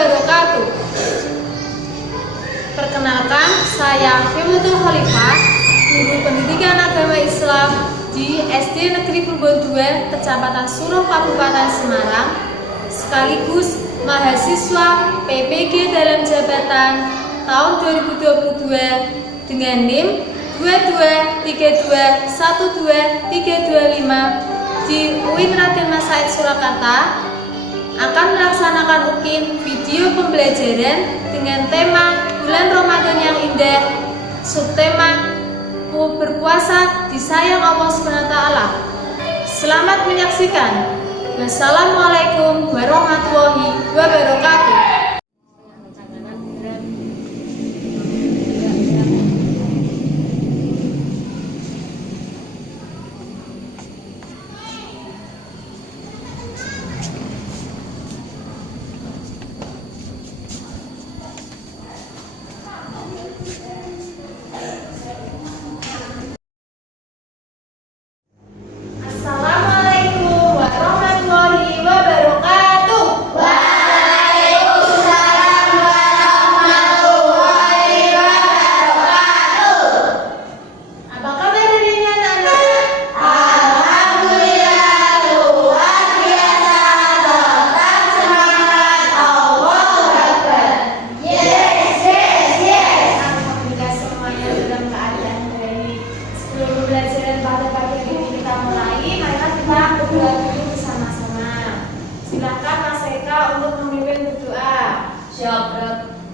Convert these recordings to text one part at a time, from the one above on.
wabarakatuh. Perkenalkan, saya Fimatul Khalifah, guru pendidikan agama Islam di SD Negeri Plumbon 2, Kecamatan Suruh, Kabupaten Semarang, sekaligus mahasiswa PPG dalam jabatan tahun 2022 dengan NIM 22321235 di UIN Raden Mas Said Surakarta akan melaksanakan UKIN video pembelajaran dengan tema Bulan Ramadan yang Indah, subtema berpuasa disayang Allah SWT. Selamat menyaksikan. Wassalamualaikum warahmatullahi wabarakatuh. Pelajaran pada pagi ini kita mulai. Marilah kita berdoa dulu bersama-sama. Silakan Mas Eka untuk memimpin berdoa. Siap,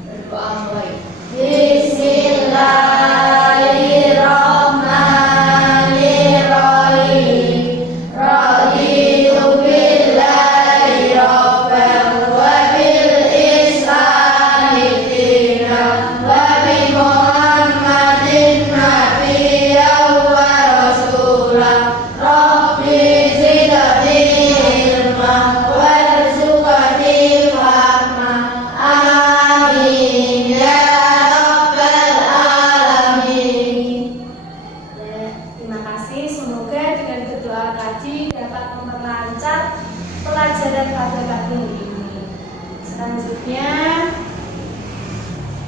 berdoa mulai. Bismillahirrahmanirrahim. Raditu billahi rabban wa bil islami dinan wa bi Muhammadin nabiyyan wa rasulan. Rabbi zidni ilman warzuqni fahman. Amin ya rabbal alamin. Terima kasih. Semoga dengan berdoa tadi dapat memperlancar pelajaran pada pagi ini. Selanjutnya,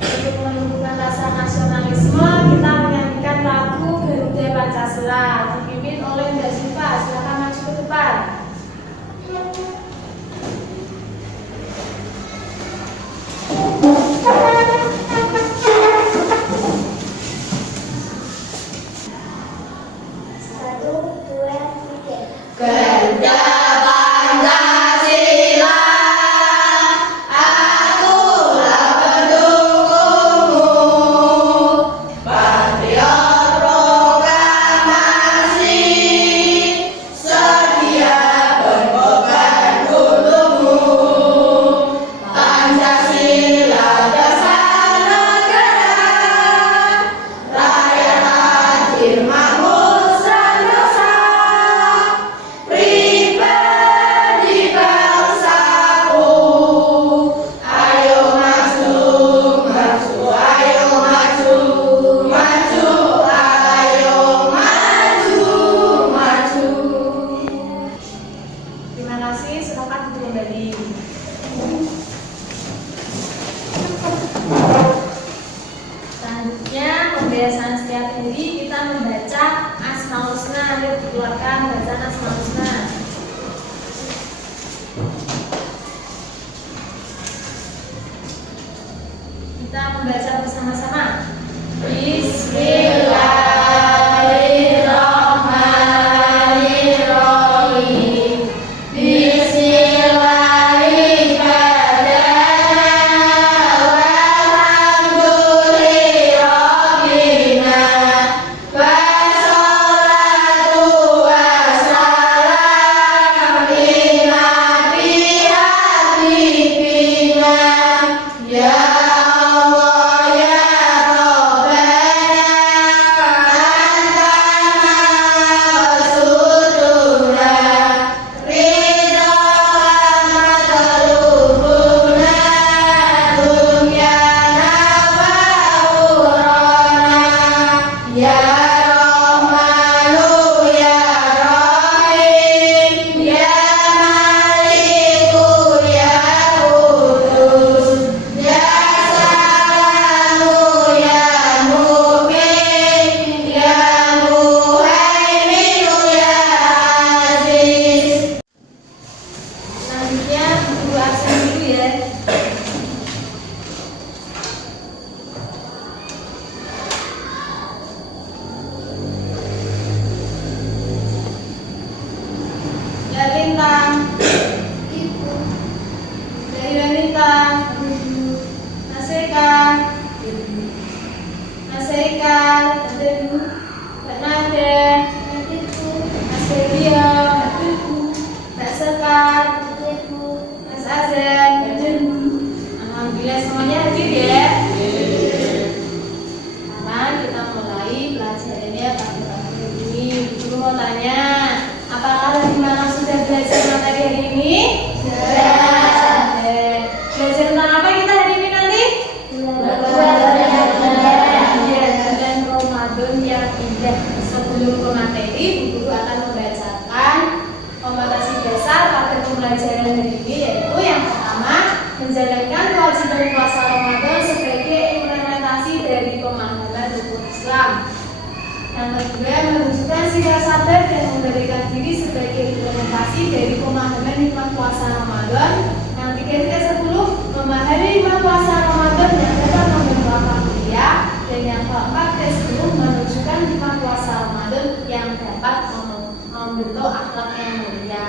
untuk menumbuhkan rasa nasionalisme, kita menyanyikan lagu Garuda Pancasila dipimpin oleh Mbak Ziva. Silakan maju ke depan. Garuda Pancasila, akulah pendukungmu, patriot proklamasi, setia berkorban untukmu. Pancasila dasar negara, rakyat adil makmur sentosa. Pribadi bangsaku, ayo maju, maju, ayo maju, maju, ayo maju, maju. Terima kasih. Silakan duduk kembali. Selanjutnya, pembiasaan setiap minggu kita membaca Asmaul Husna. Yuk dikeluarkan bacaan Asmaul Husna. Kita membaca bersama-sama. Bismillahirrahmanirrahim. Bismillahirrahmanirrahim. Walhamdulillahirobbilalamin. Wassalatu wassalamu ala habibina. Ya Allah ya Kudus. Yuanita, Naseka, Naseka, Mbak Nade, Mas Delia, Mbak Sekar, Mas Azem. Alhamdulillah semuanya hadir ya. Sekarang kita mulai pelajarannya pagi-pagi ini. Guru mau tanya, apakah tadi malam sudah belajar materi hari ini? Sudah. Belajar tentang apa kita hari ini nanti? Bulan Ramadan yang indah. Sebelum ke materi, guru akan membacakan kompetensi dasar pada pembelajaran hari ini, yaitu yang pertama, menjalankan kewajiban puasa Ramadan sebagai implementasi dari pemahaman hukum Islam. Yang kedua, menunjukkan sikap sabar dan memberikan diri sebagai implementasi dari pemahaman hikmah puasa Ramadan. Yang ketiga, 10, memahami hikmah puasa Ramadan yang dapat membentuk akhlak mulia. Dan yang keempat, 10, menunjukkan hikmah puasa Ramadan yang dapat membentuk akhlak yang mulia.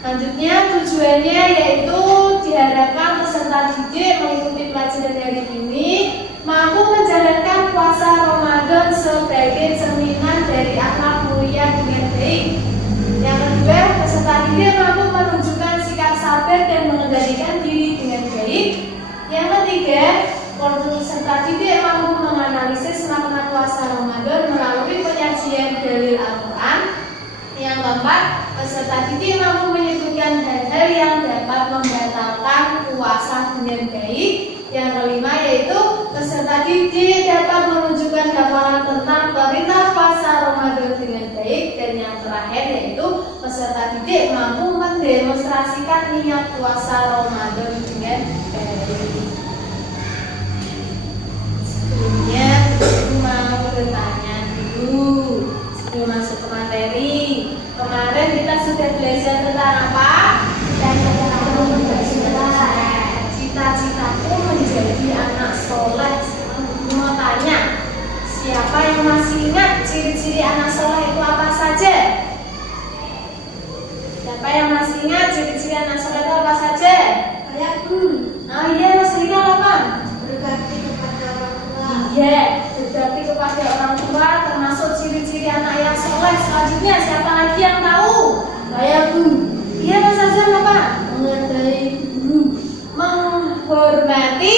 Selanjutnya, tujuannya yaitu diharapkan peserta didik mengikuti pelajaran hari ini mampu menjalankan puasa Ramadan sebagai cerminan dari akhlak mulia dengan baik. Yang kedua, peserta didik mampu menunjukkan sikap sabar dan mengendalikan diri dengan baik. Yang ketiga, peserta didik mampu menganalisis makna puasa Ramadan melalui penyajian dalil Al-Quran. Yang keempat, peserta didik mampu menyebutkan hal-hal yang dapat membatalkan puasa dengan baik. Yang kelima yaitu peserta didik dapat menunjukkan hafalan tentang perintah puasa Ramadan dengan baik. Dan yang terakhir yaitu peserta didik mampu mendemonstrasikan niat puasa Ramadan dengan baik. Sebelumnya, aku mau bertanya dulu sebelum masuk ke materi. Kemarin kita sudah belajar tentang apa? Cita-citaku menjadi anak soleh. Mau tanya, siapa yang masih ingat ciri-ciri anak soleh itu apa saja? Siapa yang masih ingat ciri-ciri anak soleh itu apa saja? Oh iya, Mas Rika apa? Berbakti kepada orang tua. Iya, berbakti kepada orang tua termasuk ciri-ciri anak yang soleh. Selanjutnya siapa lagi yang tahu? Saya Bu. Iya, Mas Azam apa? Menghargai guru. Menghormati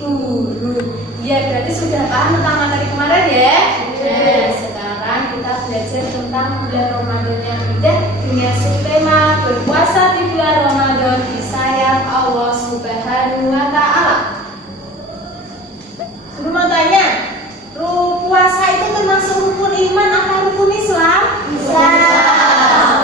guru. Ya, berarti sudah paham tentang materi kemarin ya? Nah, sekarang kita belajar tentang bulan Ramadan yang indah dengan subtema berpuasa di bulan Ramadan disayang Allah Subhanahu wa Ta'ala. Guru mau tanya, puasa itu termasuk rukun iman atau rukun Islam? Islam.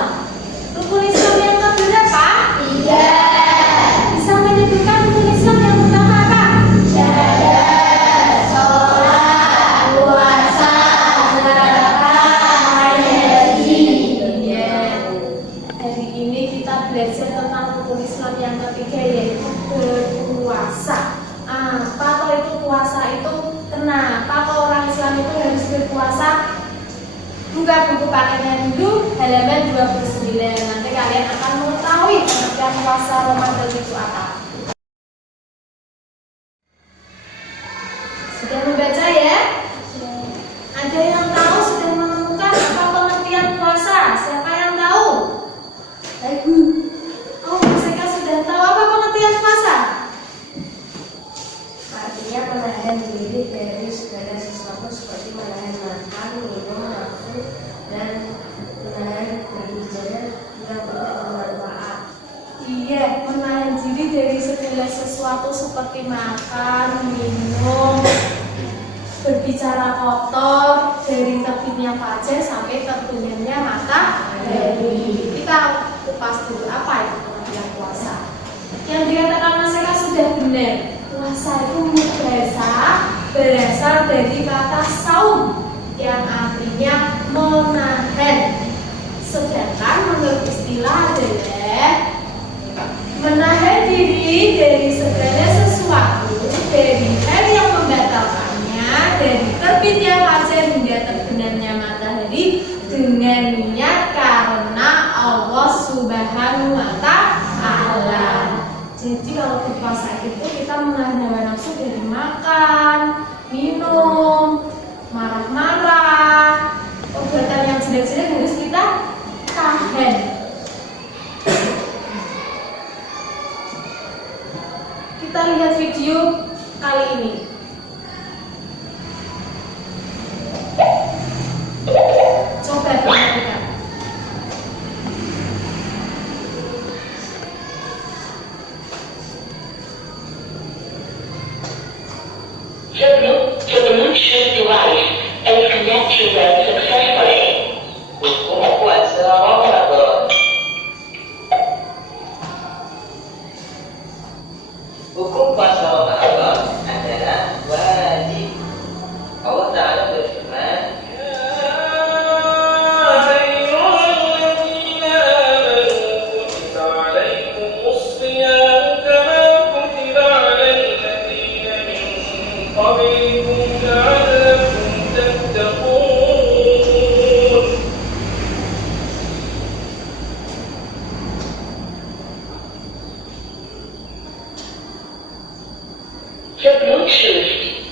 Rukun Islam yang keberapa? 3. Bisa menyebutkan rukun Islam yang pertama apa? Syahadat, sholat, puasa, zakat, haji. Ya. Hari ini kita belajar tentang rukun Islam yang ketiga yaitu berpuasa. Apa kalau itu puasa itu? Kenapa kalau orang Islam itu harus berpuasa? Buka buku pakainya dulu halaman 29. Nanti kalian akan mengetahui pengertian puasa Ramadan itu apa. Sudah membaca ya? Ada yang tahu sudah menemukan apa pengertian puasa? Siapa yang tahu? Aku. Oh, mereka sudah tahu apa pengertian puasa? Artinya menahan diri dari segala sesuatu seperti menahan makan, minum, nafsu, dan menahan berbicara yang tidak bermanfaat. Iya, menahan diri dari segala sesuatu seperti makan, minum, berbicara kotor, dari terbitnya fajar sampai terbenamnya matahari. Kita kupas dulu apa itu pengertian puasa. Yang dikatakan Mas Eka sudah benar. Puasa itu berasal dari kata saum yang artinya menahan. Sedangkan menurut istilah adalah menahan diri dari segala sesuatu, dari hal yang membatalkannya, dari terbitnya fajar hingga terbenamnya matahari dengan niat karena Allah Subhanahu wa Ta'ala. Jadi kalau berpuasa itu kita menahan hawa nafsu dari makan, minum, marah-marah, obatan yang jelek-jelek harus kita tahan. Kita lihat video kali ini. Coba perhatikan. Sebelum shoot device and connect to them successfully. Hukum puasa Ramadan. Hukum puasa Ramadan adalah wajib. Allah Ta'ala berfirman,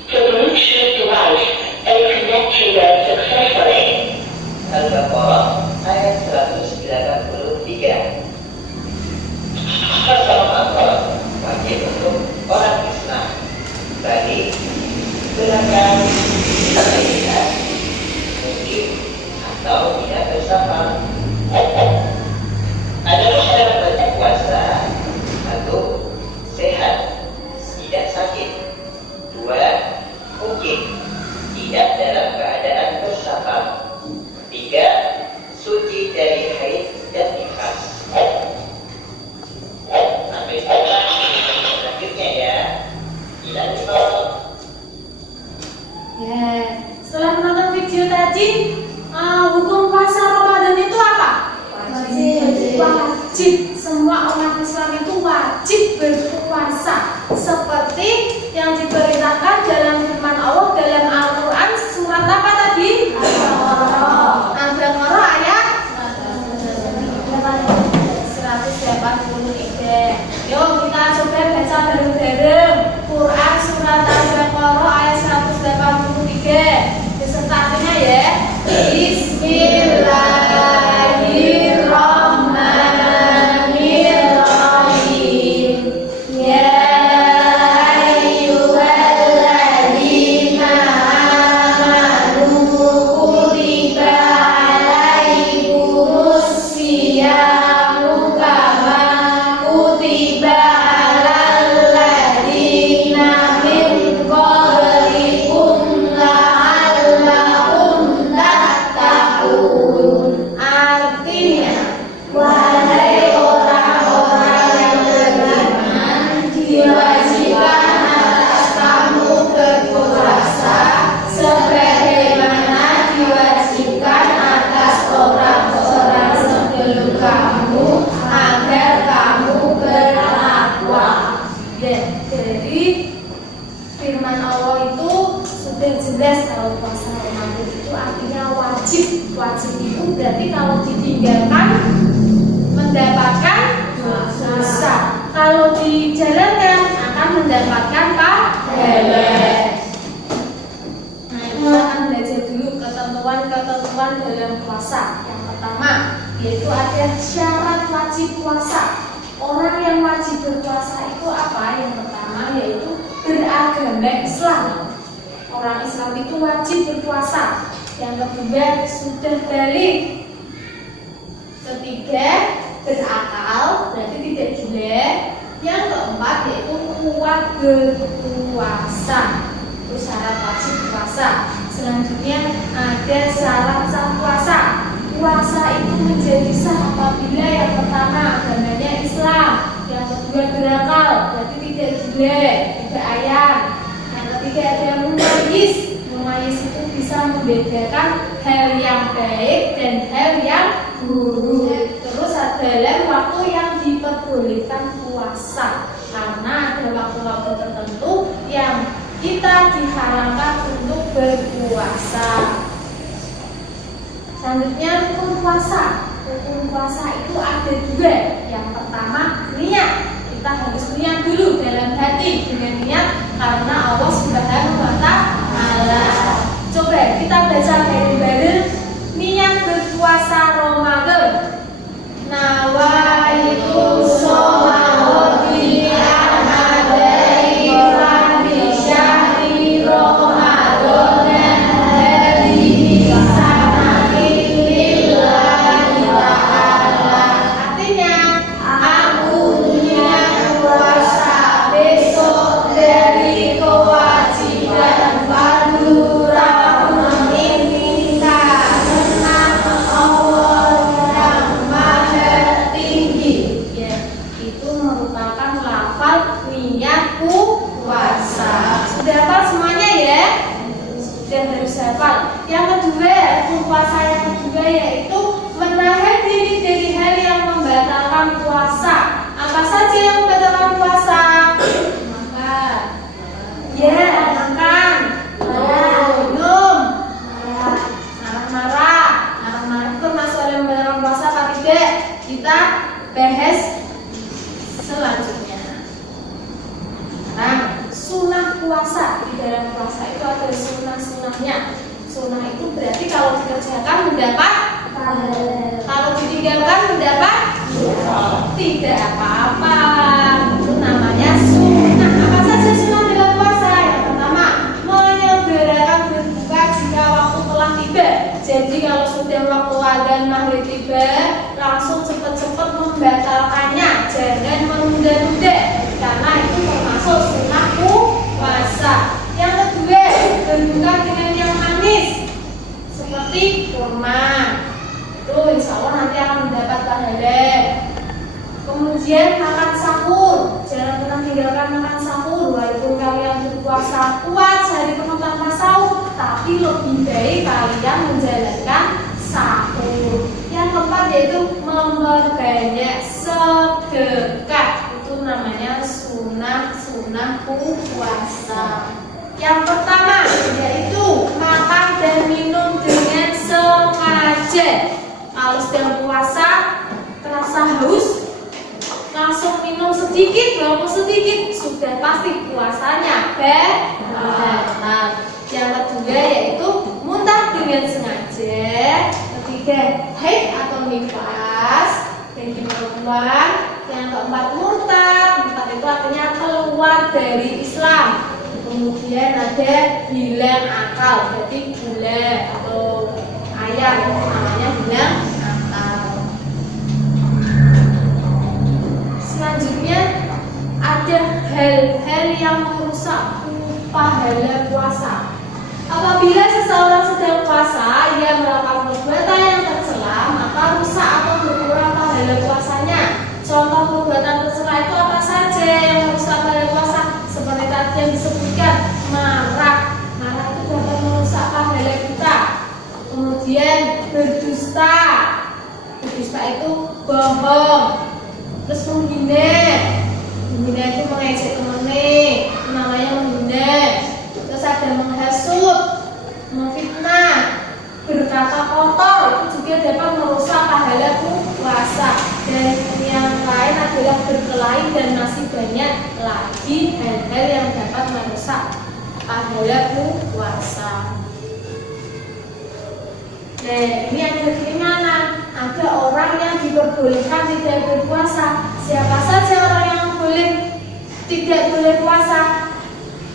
sebelum shoot device and connect to them successfully. Al-Baqarah ayat 183. Puasa Ramadan wajib untuk orang Islam. Bagi silakan kita mungkin atau tidak bersama. Adalah syarat bagi puasa satu, sehat, tidak sakit. Dua, mungkin tidak dalam keadaan bersafar. Tiga, suci dari haid dan nifas. Sampai jumpa selanjutnya ya. Ya, setelah menonton video tadi, hukum puasa Ramadan itu apa? Wajib. Semua umat Islam itu wajib berpuasa seperti yang diperintahkan dalam firman Allah dalam Al-Quran surat apa tadi? Al-Baqarah ayat 183. Yuk kita coba baca bareng-bareng Quran surat Al-Baqarah ayat 183 beserta artinya ya. Bismillahirrahmanirrahim. Ya ayyuhalladzina amanu kutiba alaikumus siyamu kama kutiba alal ladzina min qablikum la'allakum tattaqun. Artinya, wahai orang-orang yang beriman, diwajibkan atas kamu berpuasa sebagaimana diwajibkan atas orang-orang sebelum kamu agar kamu bertakwa. Ya, jadi firman Allah itu sudah jelas kalau puasa Ramadan itu artinya wajib. Wajib itu berarti kalau ditinggalkan mendapatkan dosa. Kalau dijalankan akan mendapatkan pahala. Nah, kita akan belajar dulu ketentuan-ketentuan dalam puasa. Yang pertama, yaitu ada syarat wajib puasa. Orang yang wajib berpuasa itu apa? Yang pertama yaitu beragama Islam. Orang Islam itu wajib berpuasa. Yang kedua sudah balik. Ketiga berakal, berarti tidak gila. Yang keempat yaitu kuat berpuasa. Itu syarat wajib puasa. Selanjutnya ada syarat sah puasa. Puasa itu menjadi sah apabila yang pertama agamanya Islam, yang kedua berakal, berarti tidak gila, tidak ayam. Yang ketiga ada mumayyiz. Mumayyiz itu bisa membedakan hal yang baik dan hal yang buruk. Terus dalam waktu yang diperbolehkan puasa, karena ada waktu-waktu tertentu yang kita diharamkan untuk berpuasa. Selanjutnya rukun puasa. Rukun puasa itu ada dua. Yang pertama niat. Kita harus niat dulu dalam karena Allah Subhanahu wa Ta'ala. Coba kita baca bareng-bareng niat berpuasa Ramadan. Nawaitu sholawati an-nadai fi syahri Ramadan hadhihi sanati lillahi ta'ala. Artinya, aku niat puasa besok dari kewajiban fardu Ramadan ini karena Allah yang Maha Tinggi. Ya, itu merupakan lafaz niatku puasa. Sudah hafal semuanya ya? Sudah harus hafal. Yang kedua, puasa yang kedua yaitu menahan diri dari hal yang membatalkan puasa. Apa saja yang membatalkan puasa? Makan. Ya, makan. Minum. Marah-marah. Marah-marah itu termasuk hal yang membatalkan puasa apa tidak? Kita bahas selanjutnya. Sekarang, sunnah puasa. Di dalam puasa itu ada sunnah-sunnahnya. Sunnah itu berarti kalau dikerjakan mendapat kalau ditinggalkan mendapat tidak apa-apa. Itu namanya sunnah. Apa saja sunnah dalam puasa? Yang pertama, menyegerakan berbuka jika waktu telah tiba. Jadi kalau sudah waktu adzan maghrib tiba, langsung cepat-cepat membatalkannya. Jangan menunda-nunda, karena itu termasuk sunnah puasa. Yang kedua, berbuka dengan yang manis seperti kurma. Itu insya Allah nanti akan mendapat pahala. Kemudian makan sahur, jangan pernah tinggalkan makan sahur. Walaupun kalian berpuasa kuat sehari penuh tanpa sahur, tapi lebih baik kalian menjalankan sahur. Yang keempat yaitu memperbanyak sedekah. Itu namanya sunnah puasa. Yang pertama yaitu makan dan minum dengan sengaja. Kalau sedang puasa terasa haus, langsung minum sedikit, walaupun sedikit, sudah pasti puasanya batal. Yang kedua yaitu muntah dengan sengaja. Ketiga, haid atau nifas bagi perempuan. Yang keempat, murtad. Murtad itu artinya keluar dari Islam. Kemudian ada hilang akal, berarti gula atau ayam, namanya hilang akal. Selanjutnya ada hal-hal yang merusak pahala puasa. Apabila seseorang sedang puasa, ia melakukan perbuatan yang tercela, maka rusak atau berkurang pahala puasanya. Contoh perbuatan tercela itu apa saja yang merusak pahala puasa? Seperti tadi yang disebutkan, marah itu dapat merusak pahala kita. Kemudian berdusta itu bohong. Terus menghina itu mengejek temannya, namanya menghina. Terus ada menghasut, memfitnah, berkata kotor, itu juga dapat merusak pahala puasa. Dan yang lain adalah berkelahi dan masih banyak lagi hal-hal yang dapat merusak pahala puasa. Nah, ini ada keinginan, ada orang yang diperbolehkan tidak berpuasa. Siapa saja orang yang tidak boleh puasa,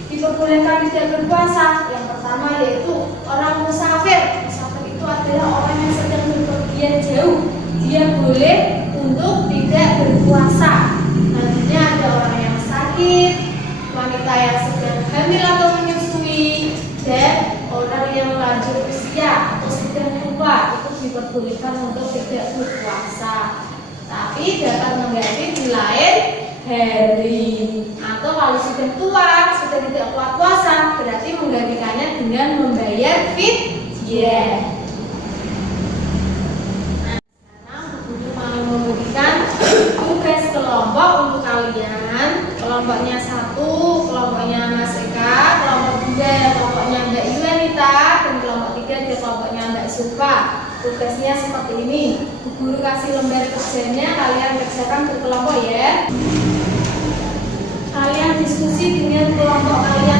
diperbolehkan tidak berpuasa? Yang pertama yaitu orang musafir. Musafir itu adalah orang yang sedang berpergian jauh. Dia boleh untuk tidak berpuasa. Selanjutnya ada orang yang sakit, wanita yang sedang hamil atau menyusui, dan orang yang lanjut usia atau sudah tua, itu diperbolehkan untuk tidak berpuasa. Tapi dapat mengganti di lain hari. Atau kalau sudah tua, sudah tidak kuat puasa, berarti menggantikannya dengan membayar fidyah. Memberikan tugas kelompok untuk kalian. Kelompoknya 1, kelompoknya Mas Eka, kelompok 2 kelompoknya Mbak Iwanita, dan kelompok 3 di kelompoknya Mbak Supa. Tugasnya seperti ini. Guru kasih lembar kerjanya, kalian kerjakan berkelompok ya. Kalian diskusi dengan kelompok kalian.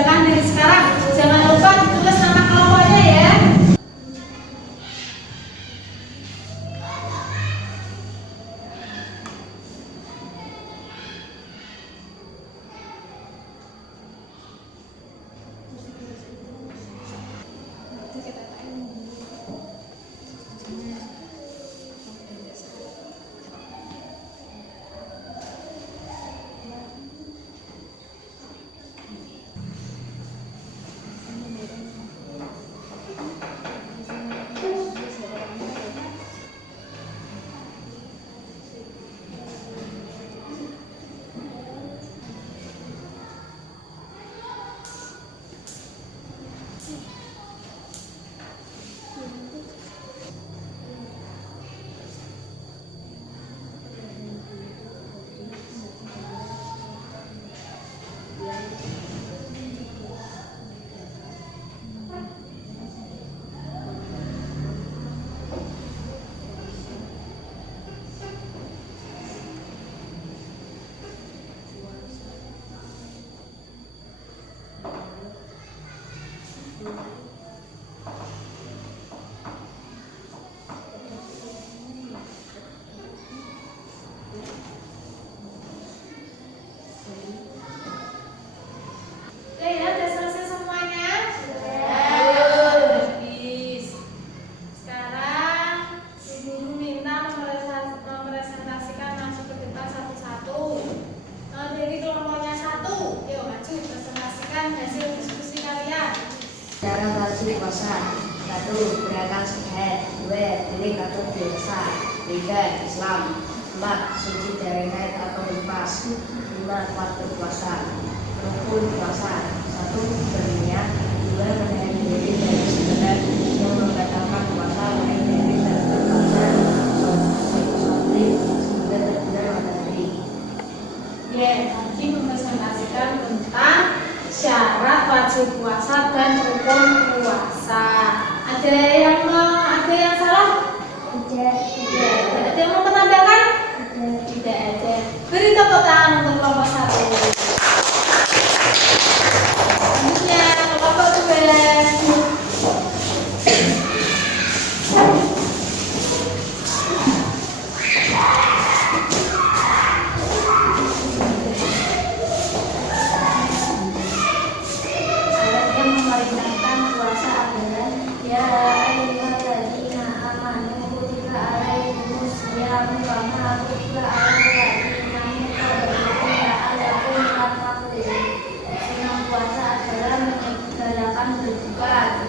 kerjakan dari sekarang. Jangan lupa ditulis nama kelompoknya ya. Cara wajib puasa. 1. Gerakan sehat. 2. Pilih atau biasa. 3. Islam. 4. Suci dari haid atau nifas. 5. Kuat berpuasa. Rukun puasa. 1. Berniat. 2. Menahan diri dari segala yang membatalkan puasa, lain dari terbatas sholat hingga terbenam matahari. Ya, tadi mempresentasikan tentang syarat wajib puasa dan rukun puasa. Ada yang salah? Tidak. Ada yang mau menambahkan? Tidak ada. Beri tepuk tangan untuk kelompok 1. Selanjutnya kelompok 2.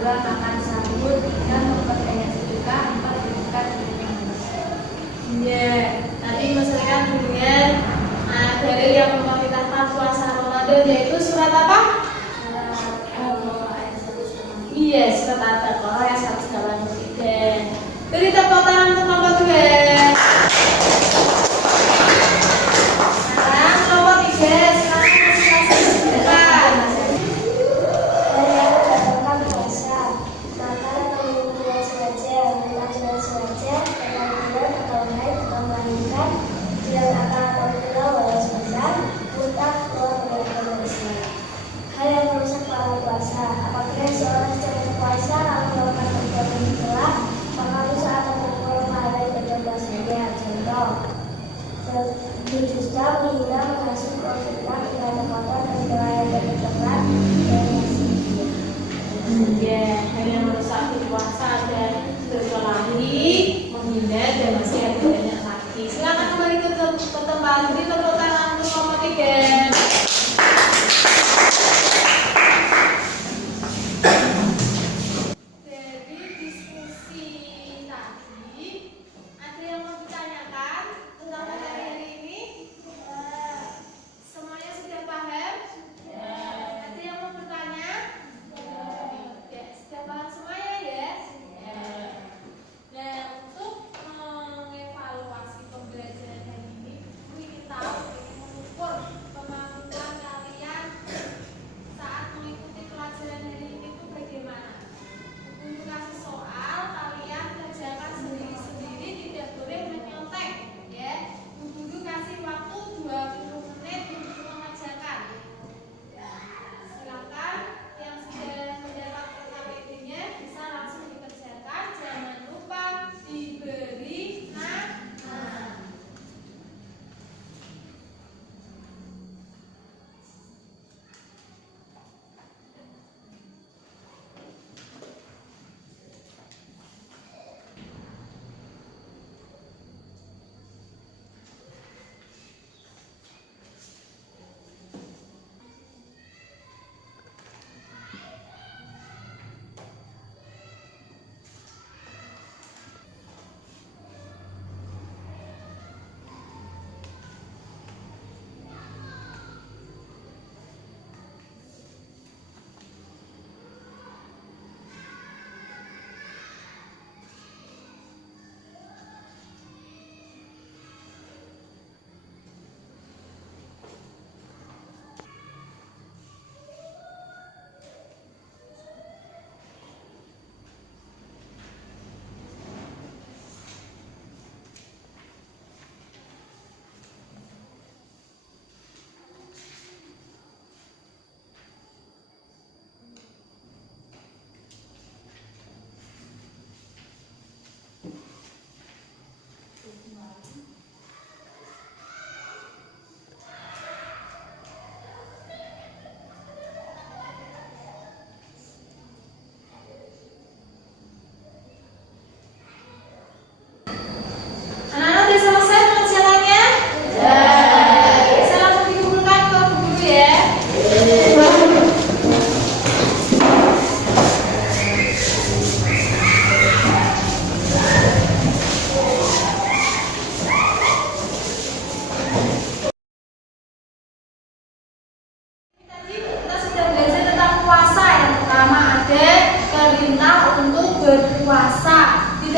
Makan sahur, 3. Memperbanyak sedekah, 4. Berbuka dengan yang besar. Ya, tadi menyelesaikan dengan dalil yang memerintahkan puasa Ramadan, yaitu surat apa? Iya, surat Al-Baqarah ayat 183. Beri tepuk tangan untuk kelompok 2. Sekarang kelompok 3, silakan masing-masing silakan. Apabila seorang sedang berpuasa lalu melakukan perbuatan tercela, maka dosa akan berkurang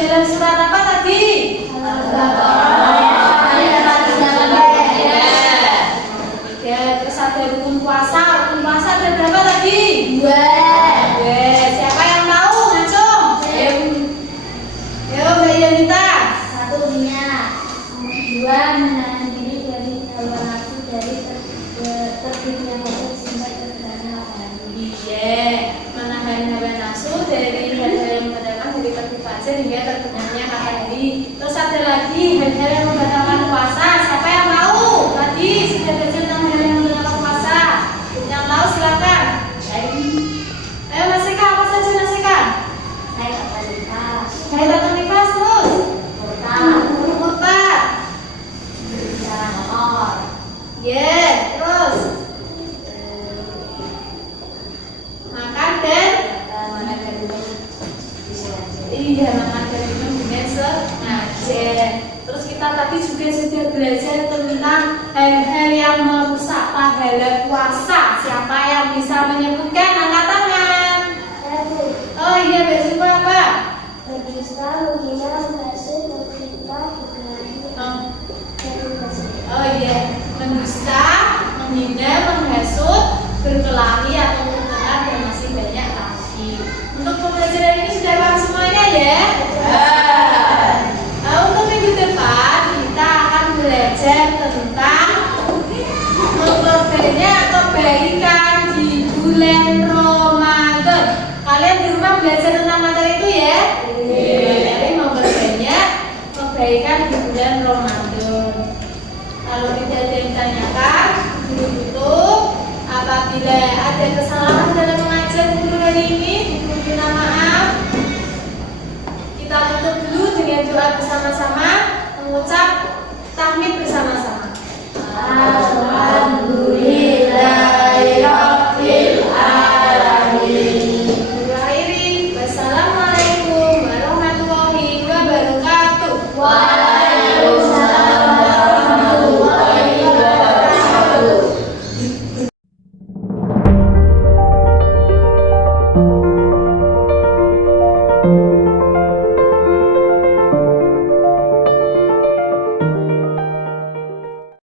dalam surat apa tadi? Ya, terus ada rukun puasa. Rukun puasa ada berapa tadi? Siapa yang tahu? Ngacung. Ayo, Mbak Yanita. Dua, menahan diri dari hawa nafsu dari terbitnya hasad sehingga terkena matahari. Iya, menahan hawa nafsu dari hal-hal yang membatalkan dari terbit fajar hingga terbenamnya matahari. Terus ada lagi hal-hal yang membatalkan puasa. Siapa yang tahu? Tadi sudah belajar tentang hal yang membatalkan puasa. Yang tahu silakan. Ayo Mas Eka, apa saja Mas Eka? Haid atau nifas terus? Murtad. Terus makan dan iya makan dan minum dengan sengaja. Terus kita tadi juga sudah belajar tentang hal-hal yang merusak pahala puasa. Siapa yang bisa menyebutkan? Angkat tangan. Oh iya, besok apa? Oh iya, mendusta, menghina, menghasut, berkelahi atau bertengkar dan masih banyak lagi. Untuk pembelajaran ini sudah paham semuanya ya? Nah, untuk minggu depan kita akan belajar tentang memperbanyak kebaikan di bulan Ramadan. Kalian di rumah belajar tentang materi itu ya? Jadi memperbanyak kebaikan di bulan Ramadan. Kalau tidak ada yang ditanyakan, guru tutup. Apabila ada kesalahan dalam mengajar guru hari ini, guru minta maaf. Kita tutup dulu dengan doa bersama-sama, mengucap tahmid bersama-sama. Alhamdulillahirabbil alamin. Akhiri, wassalamualaikum warahmatullahi wabarakatuh. Waalaikumsalam warahmatullahi wabarakatuh.